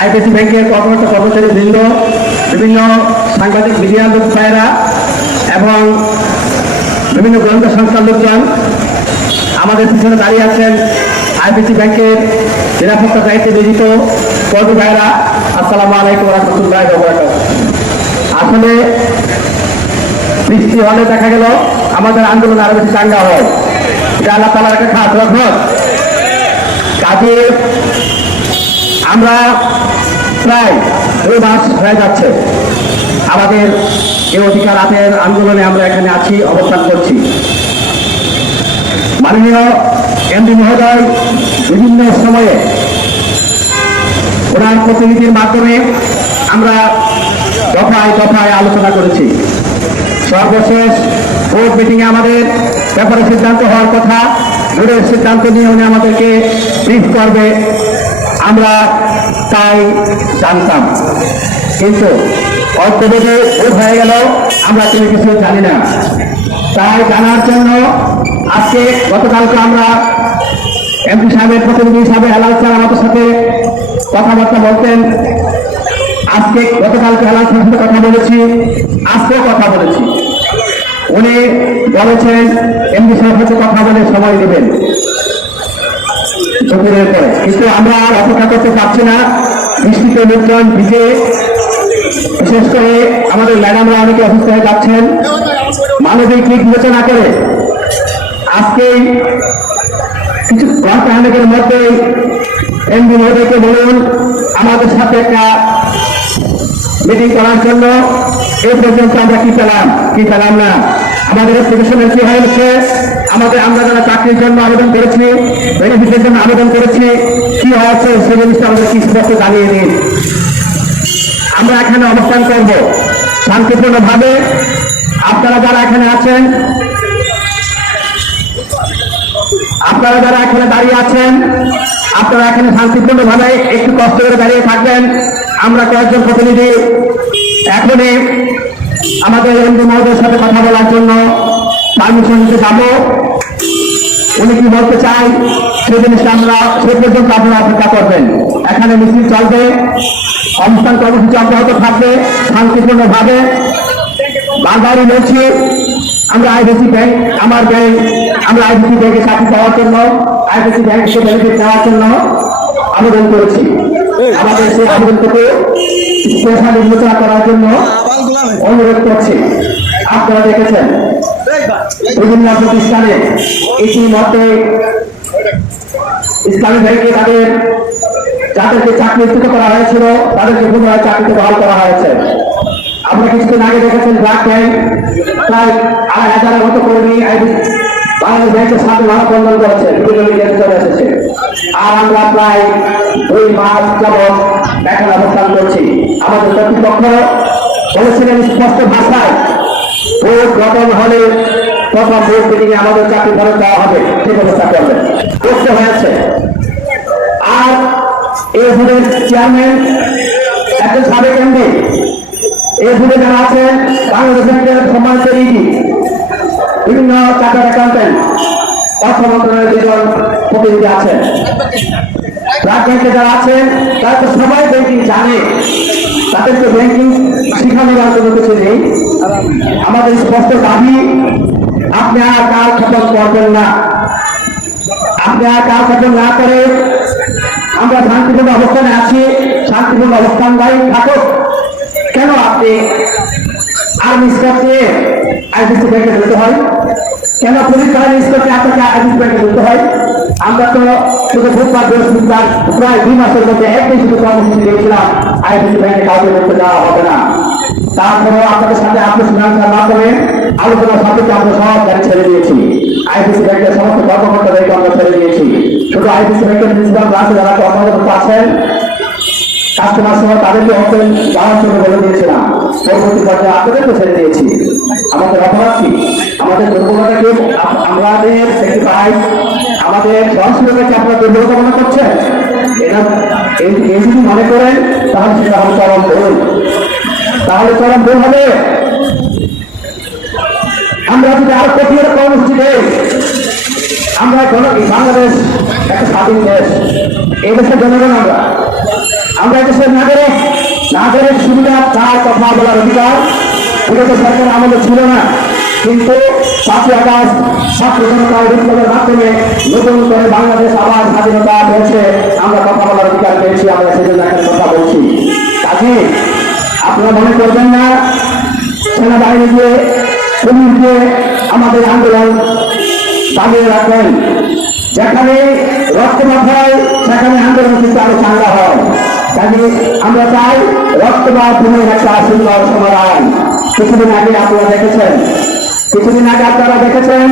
IPC ব্যাংকের কর্মরত কর্মচারী বৃন্দ, বিভিন্ন সাংবাদিক মিডিয়ার লোক ভাইয়েরা এবং বিভিন্ন গোয়েন্দা সংস্থার লোকজন আমাদের পিছনে দাঁড়িয়ে আছেন। আইপিসি ব্যাংকের নিরাপত্তা দায়িত্বে নিয়োজিত কর্মী ভাইয়েরা, আসসালামু আলাইকুম রহমতুল্লাহ। আসলে বৃষ্টি হলে দেখা গেল আমাদের আন্দোলন আরো বেশি চাঙ্গা হয়। এটা আল্লাহ তাআলার একটা খাস রহমত। কাজে আমরা প্রায় 2 মাস হয়ে যাচ্ছে আমাদের এই অধিকার আদায়ের আন্দোলনে আমরা এখানে আছি, অবস্থান করছি। মাননীয় এমডি মহোদয় বিভিন্ন সময়ে ওনার প্রতিনিধির মাধ্যমে আমরা দফায় দফায় আলোচনা করেছি। সর্বশেষ বোর্ড মিটিংয়ে আমাদের ব্যাপারে সিদ্ধান্ত হওয়ার কথা, বোর্ডের সিদ্ধান্ত নিয়ে উনি আমাদেরকে ব্রিফ করবে, আমরা তাই জানতাম। কিন্তু অল্পবোধে ভুল হয়ে গেল, আমরা কোনো কিছু জানি না। তাই জানার জন্য আজকে গতকালকে আমরা এমপি সাহেবের প্রতিনিধি হিসাবে হেলাল স্যার আমাদের সাথে কথাবার্তা বলতেন। আজকে গতকালকে হেলাল স্যারের সাথে কথা বলেছি, আজকেও কথা বলেছি। উনি বলেছেন এমপি সাহেবের সাথে কথা বলে সময় দেবেন দুপুরের পরে, কিন্তু আমরা আর অপেক্ষা করতে পারছি না। বৃষ্টিতে লোকজন ভিজে, বিশেষ করে আমাদের ম্যাডামরা অনেকে অসুস্থ হয়ে যাচ্ছেন। মানবিক দিক বিবেচনা করে আজকেই কিছু ঘন্টাখানেকের মধ্যে এমপি মহোদয়কে বলুন আমাদের সাথে একটা মিটিং করার জন্য। এই পর্যন্ত আমরা কি পেলাম না। আমাদের অ্যাপ্লিকেশনের কি হয়েছে, আমরা যারা চাকরির জন্য আবেদন করেছি, বেনিফিটের জন্য আবেদন করেছি, কি হয়েছে সেই জিনিসটা আমাদের কি স্পষ্ট জানিয়ে দিন। আমরা এখানে অবস্থান করব শান্তিপূর্ণভাবে। আপনারা যারা এখানে আছেন, আপনারা যারা এখানে দাঁড়িয়ে আছেন, আপনারা এখানে শান্তিপূর্ণভাবে একটু কষ্ট করে দাঁড়িয়ে থাকবেন। আমরা কয়েকজন প্রতিনিধি এখনই আমাদের এমপি মহোদয়ের সাথে কথা বলার জন্য পারমিশন দিতে যাবো। উনি কি বলতে চাই সেই জিনিসটা আমরা সে পর্যন্ত আপনারা অপেক্ষা করবেন। এখানে মিছিল চলবে, অবস্থান কর্মসূচি অব্যাহত থাকবে শান্তিপূর্ণভাবে। বারবারই বলছি, আমরা আইপিসি ব্যাংক, আমার ব্যাংক, আমরা আইপিসি ব্যাংকের চাকরি পাওয়ার জন্য, আইপিসি ব্যাংককে বেনিফিট নেওয়ার জন্য আবেদন করেছি। আমাদের সেই আবেদন থেকে স্পেশাল বিবেচনা করার জন্য অনুরোধ করছি। আপনারা দেখেছেন বিভিন্ন প্রতিষ্ঠানে ইতিমধ্যে ইসলামী ব্যাংকে যাদেরকে চাকরিচ্যুত করা হয়েছিল তাদেরকে পুনরায় চাকরিতে বহাল করা হয়েছে। আমরা কিছুদিন আগে দেখেছেন ব্লাড ব্যাংক প্রায় 2,500-এর মতো কর্মী বাংলাদেশ ব্যাংকের সাথে মানববন্ধন করেছে, বিভিন্ন মিডিয়াতে চলে এসেছে। আর আমরা প্রায় 2 মাস যাবৎ এখন অবস্থান করছি। আমাদের কর্তৃপক্ষ বলেছিলেন স্পষ্ট ভাষায় বোর্ড গঠন হলে প্রথম বোর্ড মিটিংয়ে আমাদের চাকরি ফেরত দেওয়া হবে, সেই ব্যবস্থা করবেন, করতে হয়েছে। আর এই বোর্ডের চেয়ারম্যান একজন সাবেক এমডি, এই বোর্ডে যারা আছেন বাংলাদেশ ব্যাংকের সম্মানিত ইডি, বিভিন্ন চার্টার্ড অ্যাকাউন্টেন্ট, অর্থ মন্ত্রণালয়ের 2 জন প্রতিনিধি আছেন। ব্লাড ব্যাংকে যারা আছেন তারা তো সবাই ব্যাংকিং জানে, তাদেরকে ব্যাংকিং শিখানোর কোনো কিছু নেই। আমাদের স্পষ্ট দাবি, আপনি আর কাল খতম করবেন না। আপনি আর কাল খতম না করে আমরা শান্তিপূর্ণ অবস্থানে আছি, শান্তিপূর্ণ অবস্থান বাড়ি থাকুক। কেন আপনি আর্মি স্কোপ দিয়ে আইপিসি ব্যাংকে ঢুকতে হয়? কেন পুলিশ বাহিনী স্কোপে আপনাকে আইপিসি ব্যাংকে ঢুকতে হয়? আমরা তো শুধু বুধবার বৃহস্পতিবার প্রায় 2 মাসের মধ্যে একদিন শুধু কর্মসূচি দিয়েছিলাম আইপিসি ব্যাংকে কাউকে ঢুকতে দেওয়া হবে না। তারপরেও আপনাদের সাথে আপনার মাধ্যমে আলোচনা সাপেক্ষে আমরা সব গাড়ি ছেড়ে দিয়েছি। আইপিসি ব্যাংকের সমস্ত কর্মকর্তাদেরকে আমরা ছেড়ে দিয়েছি। শুধু আইপিসি ব্যাংকের প্রিন্সিপাল ক্লাসে যারা কর্মরত আছেন, কাস্টমার সময় তাদেরকে ওপেন যাওয়ার জন্য বলে দিয়েছিলাম। পরবর্তী পর্যায়ে আপনাদেরকে ছেড়ে দিয়েছি। আমাদের অপরাধ কি, আমাদের দুর্বলতা কি, আমাদের স্যাক্রিফাইস, আমাদের সহযোগিতাকে আপনারা দুর্বলতা মনে করছেন? এটা এই যদি মনে করেন তাহলে সেটা হবে চরম ভুল, হবে। আমরা যদি আরো কঠিন কর্মসূচি দেই, আমরা বাংলাদেশ একটা স্বাধীন দেশ। এই দেশের জনগণ আমরা দেশের নাগরিক সুবিধা চায়, কথা বলার অধিকার বিগত সরকার আমাদের ছিল না, কিন্তু 5ই আগস্ট ছাত্র জনতা বিপ্লবের মাধ্যমে নতুন করে বাংলাদেশ আবার স্বাধীনতা পেয়েছে, আমরা কথা বলার অধিকার পেয়েছি, আমরা সেজন্য এখানে কথা বলছি। কাজে আপনারা মনে করবেন না সেনাবাহিনী দিয়ে পুলিশ দিয়ে আমাদের আন্দোলন চালিয়ে রাখবেন। যেখানে রক্তপাত হয় সেখানে আন্দোলন কিন্তু আরো চাঙ্গা হয়। কাজে আমরা চাই রক্তপাত ভূমির একটা সুন্দর সমাধান। কিছুদিন আগে আপনারা দেখেছেন